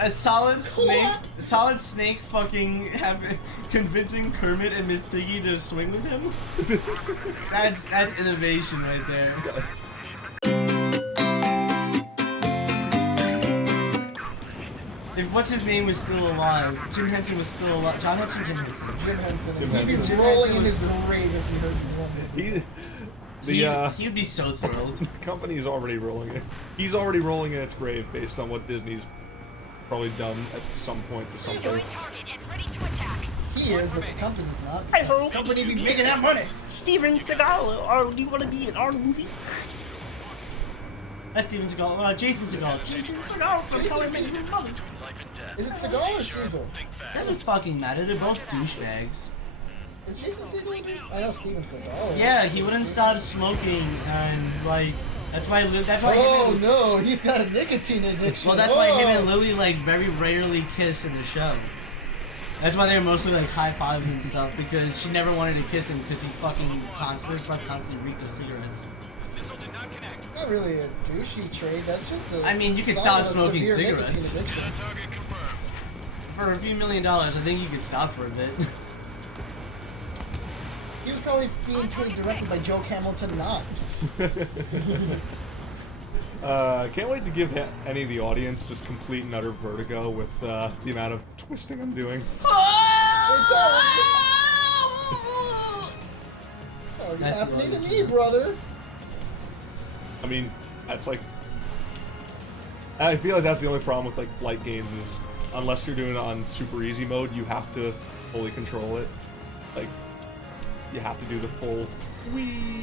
A solid snake fucking convincing Kermit and Miss Piggy to swing with him? That's innovation right there. If what's his name was still alive, Jim Henson was still alive. John Henson, Jim Henson. Jim Henson. Jim He'd be rolling in his grave if he heard me. He'd be so thrilled. The company's already rolling it. He's already rolling in its grave based on what Disney's probably done at some point to something. He is, but the company's not. I hope. The company be making that money. Steven Seagal, or do you want to be in our movie? That's Steven Seagal. Jason Seagal. Jason Seagal from How I Met Your Mother. Is it Seagal or Seagal? Doesn't fucking matter. They're both douchebags. Is Jason Seagal a douche? I know Steven Seagal. Yeah, he wouldn't stop smoking, and like that's why. Oh no, he's got a nicotine addiction. Well, that's why him and Lily like very rarely kiss in the show. That's why they're mostly like high fives and stuff, because she never wanted to kiss him because he fucking constantly reeked of cigarettes. It's not really a douchey trait. That's just a. I mean, you can stop smoking cigarettes. For a few $1 million, I think you could stop for a bit. He was probably being paid directly by Joe Hamilton, not. Can't wait to give any of the audience just complete and utter vertigo with the amount of twisting I'm doing. It's already happening to me, brother. I mean, that's like... I feel like that's the only problem with like flight games is unless you're doing it on super easy mode, you have to fully control it. Like, you have to do the full whee.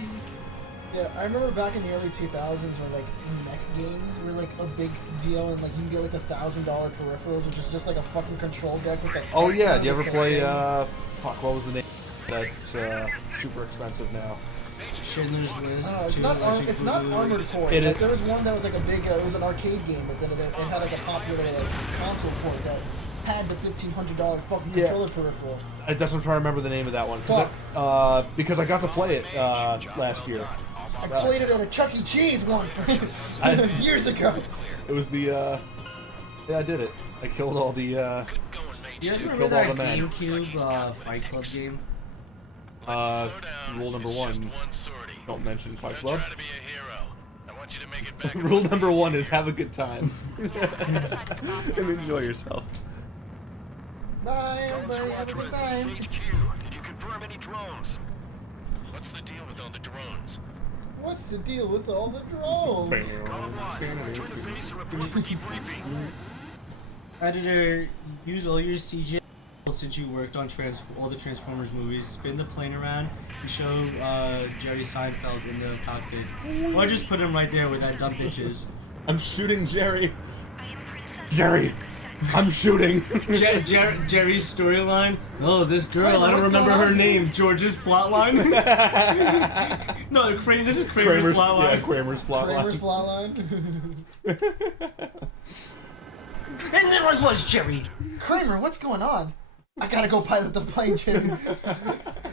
Yeah, I remember back in the early 2000s where like mech games were like a big deal, and like you can get like $1,000 peripherals, which is just like a fucking control deck with like. Oh yeah, do you ever play? Fuck, what was the name? That's super expensive now. Schindler's List. It's not Armored Core. Like, there was one that was like a big. It was an arcade game, but then it had like a popular like console port that had the $1,500 fucking controller peripheral. That's what I'm trying to remember the name of that one. Because I got to play it last year. I played it at a Chuck E. Cheese once, years ago. It was the, yeah, I did it. I killed all the, You guys remember that GameCube Fight Club game? Rule number 1, don't mention Fight Club. Rule number 1 is have a good time. And enjoy yourself. Bye, everybody, have a good time. Did you confirm any drones? What's the deal with all the drones? What's the deal with all the drones? Editor, use all your CJ since you worked on all the Transformers movies. Spin the plane around and show Jerry Seinfeld in the cockpit. Or just put him right there where that dumb bitch is. I'm shooting Jerry. Jerry, I'm shooting. Jerry's storyline. Oh, this girl, I don't remember her name. George's plotline. No, this is Kramer's plotline. Yeah, Kramer's plotline. Kramer's plotline. And there I was, Jerry. Kramer, what's going on? I gotta go pilot the plane, Jerry.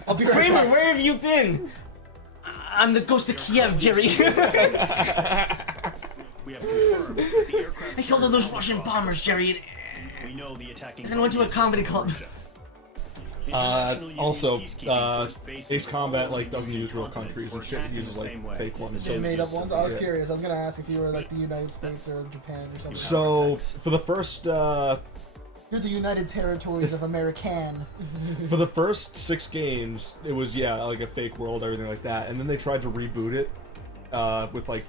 I'll be right Kramer, back. where have you been? I'm the ghost of Kyiv, Jerry. We have confirmed the aircraft. I killed all those Russian bombers, Jerry. We know the attacking. And then went to a comedy club. Also, Ace Combat like doesn't use real countries and shit. It uses like fake ones. Just made up ones. I was curious. I was gonna ask if you were like the United States or Japan or something. So for the first, you're the United Territories of American. for the first 6 games, it was like a fake world, everything like that, and then they tried to reboot it with like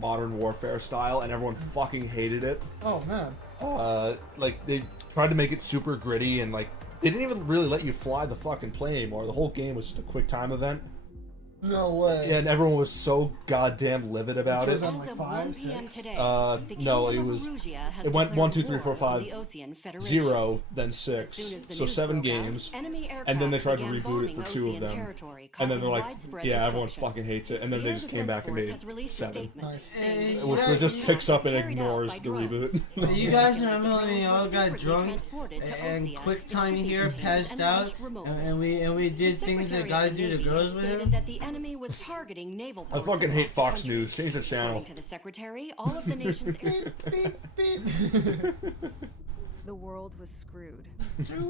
Modern Warfare style, and everyone fucking hated it. Oh man. Like they tried to make it super gritty and like. They didn't even really let you fly the fucking plane anymore. The whole game was just a quick time event. No way. Yeah, and everyone was so goddamn livid about it. On like 5, 6? No, it was. It went 1, 2, 3, 4, 5, 0, then 6. So 7 games, and then they tried to reboot it for 2 of them. And then they're like, yeah, everyone fucking hates it. And then they just came back and made 7, Nice. which just picks up and ignores the reboot. You guys remember when we all got drunk and QuickTime here passed out, and we did things that guys do to girls with him? enemy was targeting naval I ports fucking hate across the Fox country. News. Change the channel. According to the secretary, all of the nation's air Beep, beep. The world was screwed. 20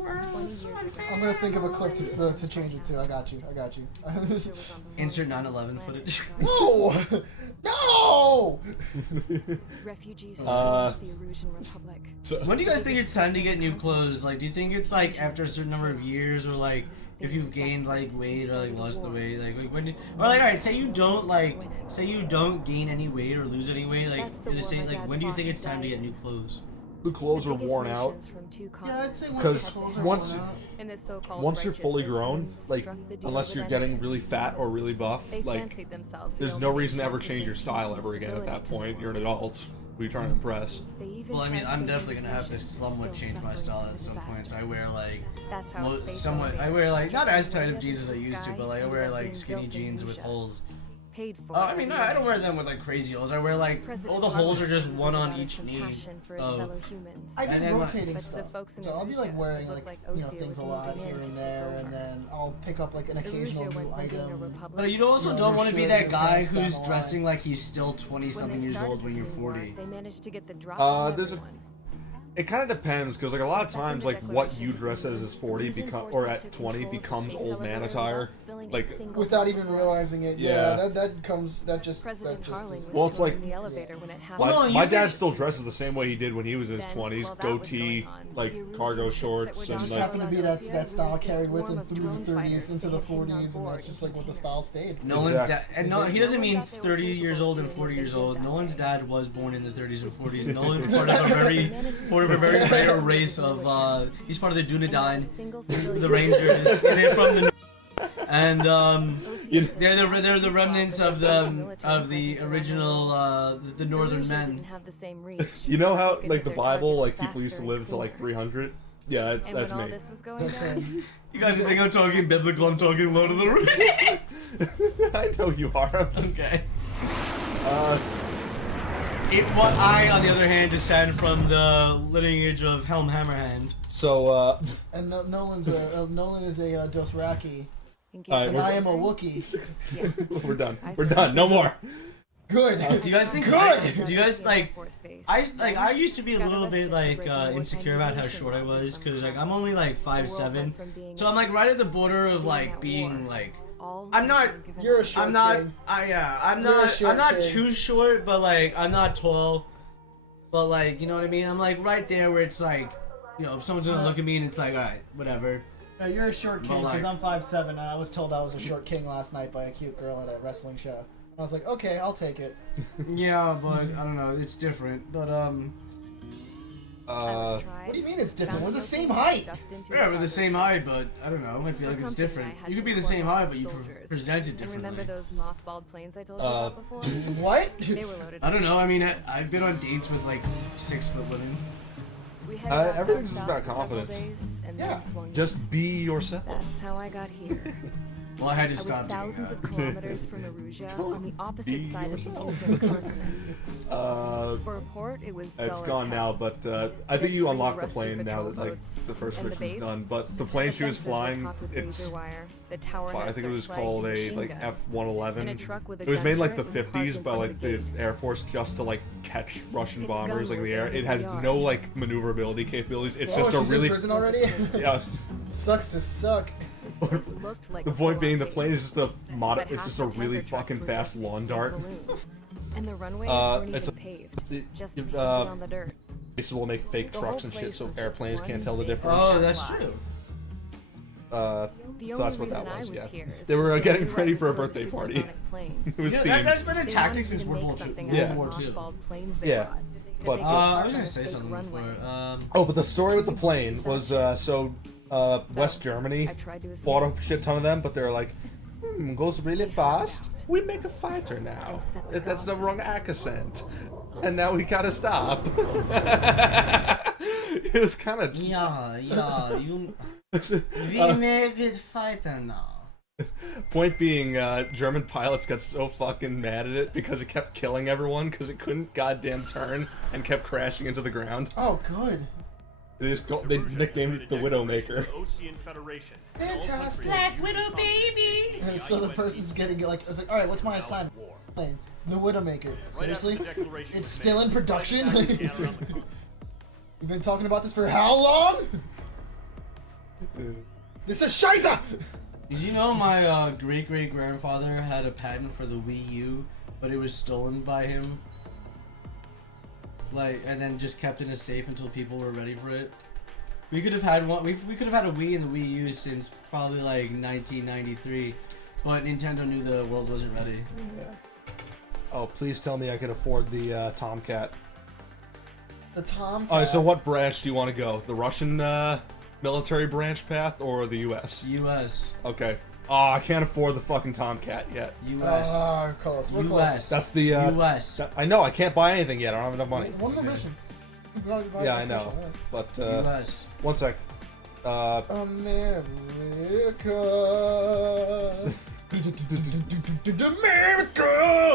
years ago. I'm gonna think of a clip to change it to. I got you. Insert 9/11 footage. No! No! Refugees Uh, survived the Erusian Republic. So, When do you guys think it's time to get new clothes? Like, do you think it's like after a certain number of years, or like if you've gained like weight or like lost the weight, like when do, or like, all right, say you don't gain any weight or lose any weight, like just say like when do you think it's time to get new clothes? the clothes are worn out. Yeah, I'd say Because once once you're fully grown, like unless you're getting really fat or really buff, like there's no reason to ever change your style ever again at that point. You're an adult. Who are you trying to impress? Well, I mean, I'm definitely gonna have to somewhat change my style at some point. So I wear like I wear like not as tight of jeans as I used to, but like I wear like skinny jeans with holes. I mean, no, I don't wear them with like crazy holes. I wear like all the holes are just one on each knee. I've And been then, rotating But to the stuff, folks in so I'll be like Asia, wearing it like looked like you know Osea things a was lot moving here in to and take there, over. and then I'll pick up like an occasional Arusia new went from being a item. republic But you also You don't know, want to be shirt that and guy pants down who's the dressing line. like he's still 20 something years old when you're 40. They managed to get the drop on There's a. everyone. It kind of depends, because like a lot of times, like what you dress as 40 or at 20 becomes old man attire. Like, Without even realizing it, Yeah. that just President Carling was Well, it's still like- in the elevator when it happened. Well, no, my you dad can- still dresses the same way he did when he was in his Then, 20s, while that was goatee, going on, like the Erusian cargo ships that shorts, were and just docked like. happened to be around that Osea style used a carried with swarm him of through the drone 30s fighters into to the get hidden on 40s, and board that's just in like what the containers. style stayed. Nolan's Exactly. dad, and no, he doesn't mean 30 years old and 40 years old. Nolan's dad was born in the 30s and 40s. Nolan's part of a very rare race of he's part of the Dunedain, the Rangers, and they're from the and they're the remnants of the original the Northern men. You know how like the Bible, like people used to live to like 300? Yeah, that's when all me. this was going That's down, him. You guys think I'm talking biblical? I'm talking Lord of the Rings. I know you are. I'm just, Okay. What I, on the other hand, descend from the lineage of Helm Hammerhand. so And Nolan is a Dothraki, in case Alright, and we're- I am a Wookiee. yeah. we're done. I We're said- done. No more. Good. Do you guys think? Good! Do you guys like? I used to be a little bit like insecure about how short I was, cause like I'm only like 5'7", so I'm like right at the border of like being like. I'm not. You're a short I'm not. kid. I'm You're a not. short I'm not kid. too short, but like I'm not tall. But like you know what I mean. I'm like right there where it's like, you know, if someone's gonna look at me and it's like, all right, whatever. No, you're a short king But, because like- I'm 5'7", and I was told I was a short king last night by a cute girl at a wrestling show. I was like, okay, I'll take it. Yeah, but I don't know. It's different. But What do you mean it's different? We're the same height. yeah, we're the same height, but I don't know. I feel like it's different. You could be the same height, but you present it And differently. remember those mothballed planes I told you about before? What? They were loaded. I don't know. I mean, I've been on dates with like 6-foot women. We headed out everything's south about for several confidence. days, and Yeah. then swung Just east. be yourself. That's how I got here. Well, I had to I was stop doing thousands that. of kilometers from Arusia on the be opposite side of the yourself. eastern continent. For a port, it was It's dull gone as now, hell. but I think you Three unlocked the rusty plane now patrol that like boats the first and the mission's base. done. But the plane she was fences were flying, topped with it's razor wire. The tower I had think it was searchlight called and a machine like guns. F-111. And a truck with a It was gun made in like turret the was parked 50s in by front like of the the gate. Air Force just to like catch Russian Its bombers gun like in the was air. aimed It at has the yard. no like maneuverability capabilities. It's Oh, just a she's really in prison already? yeah. Sucks to suck. This place looked like The a point being, the full-on plane base. is just a But it's half just the a really tanker trucks fucking were fast just lawn big dart. balloons. And the runways weren't it's even a- paved, just you- painted on the dirt. Places will make fake The trucks whole and shit, place so was just airplanes one can't tell the big difference. Oh, flat that's lot. true. The So only that's what reason that I was. was Yeah, here is they were because getting we ready were for a restored birthday a party. supersonic plane. It was You know, that's themed. been a They tactic wanted since to World make War II. something Yeah. out of World War II. mothballed planes they Yeah. bought, that But, they could I park was on gonna a say fake something runway. before. Oh, but the story with the plane was so West Germany I tried to escape. bought a shit ton of them, but they're like, goes really They found fast. out. We make a fighter now. And set the That's the dogs wrong up. accent, and now we gotta stop. It was kind of Yeah, you. We make it fighter now. point being, German pilots got so fucking mad at it because it kept killing everyone because it couldn't goddamn turn and kept crashing into the ground. Oh, good. They nicknamed it the Widowmaker. Fantastic. Black Widow baby. And so the person's getting like, it's like, all right, what's my assignment? The Widowmaker. Seriously? It's still in production? You've been talking about this for how long? This is Shiza! Did you know my great-great-grandfather had a patent for the Wii U, but it was stolen by him? Like, and then just kept in a safe until people were ready for it. We could have had one. We could have had a Wii and the Wii U since probably like 1993, but Nintendo knew the world wasn't ready. Yeah. Oh, please tell me I can afford the Tomcat. The Tomcat? Alright, so what branch do you want to go? The Russian military branch path or the U.S.? U.S. Okay. Oh, I can't afford the fucking Tomcat yet. U.S. Close. We're U.S. close. That's the U.S. I know I can't buy anything yet. I don't have enough money. One more mission. Yeah, I know. But U.S. one sec. America. America.